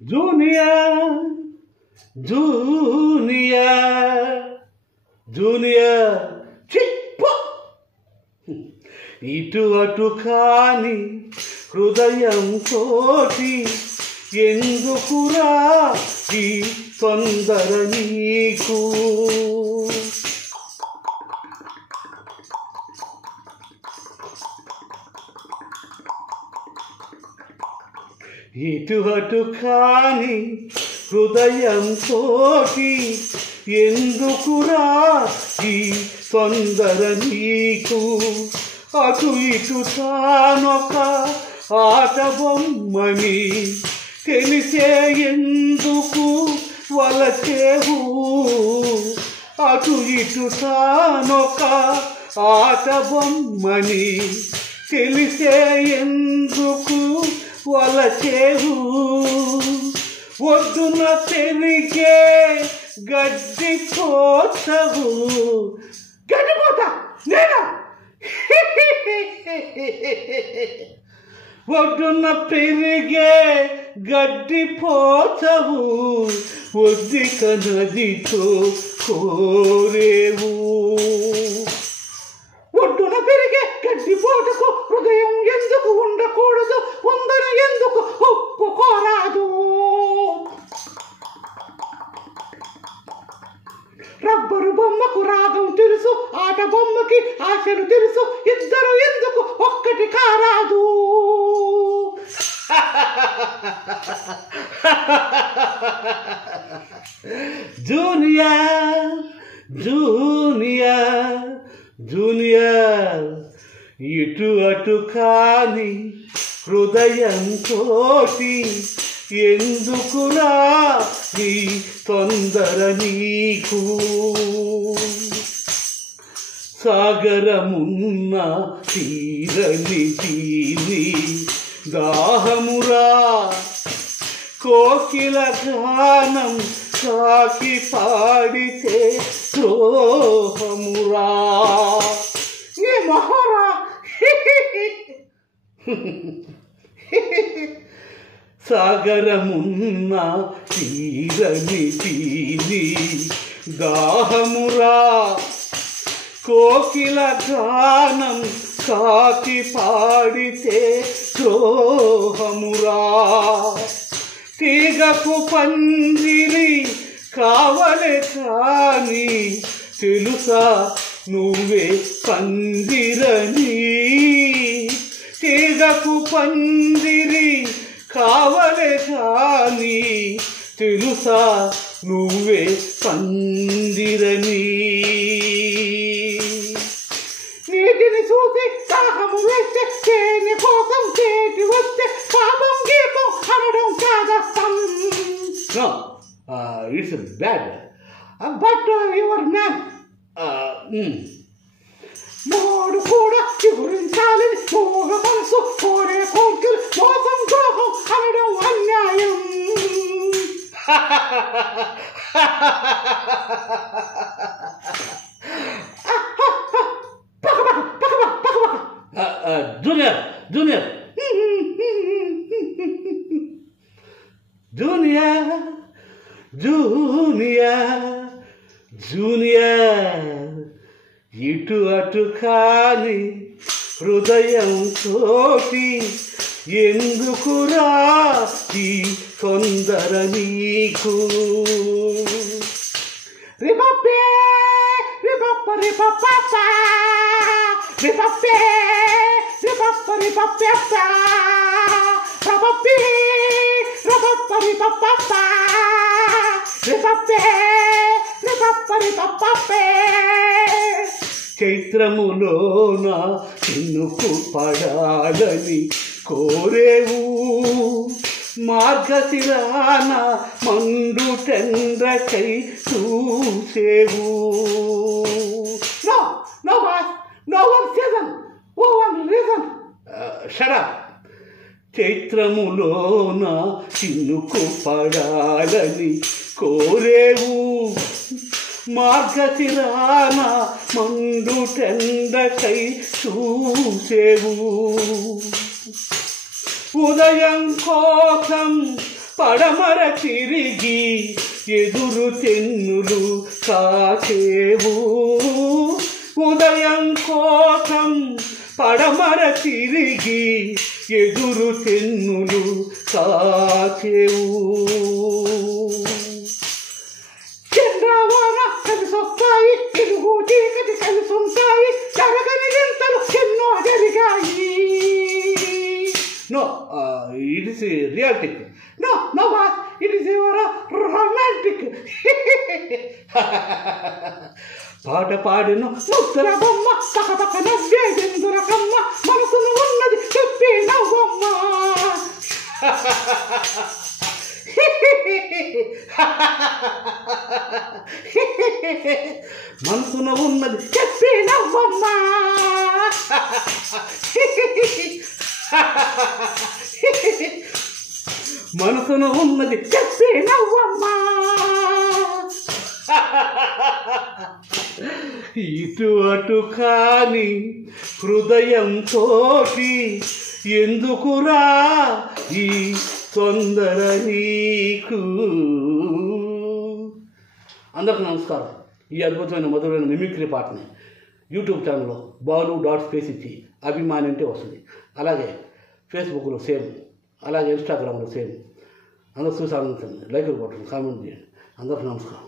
Junior junior junior chip ఇటు అటు కాని హృదయం తోటి ఎందుకురా ఈ తొందర నీకు ఇటు అటు కాని హృదయం తోటి ఎందుకురా ఈ తొందర నీకు అటు ఇటు తానొక ఆట బొమ్మని తెలిసే ఎందుకు వలచేవు అటు ఇటు తానొక ఆట బొమ్మని తెలిసే ఎందుకు వలచేవు ఒడ్డున పెరిగే గడ్డి పోతవు గడ్డిపోతా నేనా ఒడ్డున పెరిగే గడ్డి పోతవు ఒద్దిక నదితో కోరేవు ఒడ్డున పెరిగే గడ్డి పోటకు హృదయం ఎందుకు ఉండకూడదు ఉందని ఎందుకు ఒప్పుకోరాదు రబ్బరు బొమ్మకు రాగం తెలుసు ఆట బొమ్మకి ఆశలు తెలుసు ఇద్దరు ఎందుకు ఒక్కటి కారాదు జూనియర్ జూనియర్ జూనియర్ ఇటు అటు కాని హృదయం తోటి ఎందుకురా ఈ తొందర నీకు సాగరమున్న తీరని తీని దాహమురా కోకిల గానం కాకి పాడితే ద్రోహమురా ఏ మహారా సాగరమున్న తీరని తీని దాహమురా కోకిల గానం కాకి పాడితే ద్రోహమురా తీగకు పందిరి కావలే కాని తెలుసా నువ్వే పందిరని తీగకు పందిరి కావలే కాని తెలుసా నువ్వే పందిరని నీటిని చూసి దాహము వేస్తే తేనె కోసం చేతి వస్తే పాపం గీపం అనడం కాదస్తం ఇట్స్ బ్యాడ్ బట్ యువర్ మ్యాన్ మోడు కూడా చిగురించాలని మోగ మనసు కోరే కోర్కెలు మోసం ద్రోహం అనడం అన్యాయం junior junior junior junior junior ఇటు అటు కాని హృదయం తోటి ఎందుకురా ఈ తొందర నీకు రిపప్పే రిపప్ప రిపప్ప రిపప్పే రిపప్ప రిపప్ప రపప్పి రపప్ప రిపప్ప రిపప్పే రిపప్ప రిపప్పే చైత్రములోన చిన్నుకు పడాలని కోరేవు మార్గశిరాన మండు టెండ్రకై చూసేవు No one season. Oh, one reason. Shut up. చైత్రములోన చిన్నుకు పడాలని కోరేవు మార్గశిరాన మండు టెండకై చూసేవు ఉదయం కోసం పడమర తిరిగి ఎదురు తెన్నులు కాచేవు ఉదయం కోసం పడమర తిరిగి ఎదురు తెన్నులు కాచేవు చంద్రవాన కలిసొస్తాయి తెలుగు చీకటి కలిసుంటాయి జరగని వింతలు ఎన్నో జరిగాయి. No, it is realistic. No, boss, it is romantic. పాట పాడిన ముద్ర బొమ్మ పక్క పక్క నవ్వేదెందురకమ్మ మనసును ఉన్నది చెప్పి నవ్వమ్మ. మనసున ఉన్నది చెప్పి నవ్వమ్మ. మనసున ఉన్నది చెప్పి నవ్వమ్మ. ఇటు అటు కాని హృదయంతో ఎందుకురా ఈ తొందర నీకు. అందరికి నమస్కారం. ఈ అద్భుతమైన మధురమైన మిమిక్రీ పాటని యూట్యూబ్ ఛానల్లో balu.space ఇచ్చి అభిమాని అంటే వస్తుంది. అలాగే ఫేస్బుక్లో సేమ్, అలాగే ఇన్స్టాగ్రామ్లో సేమ్. అందరూ చూసి ఆనందించండి, లైక్ కొట్టండి, కామెంట్ చేయండి. అందరికీ నమస్కారం.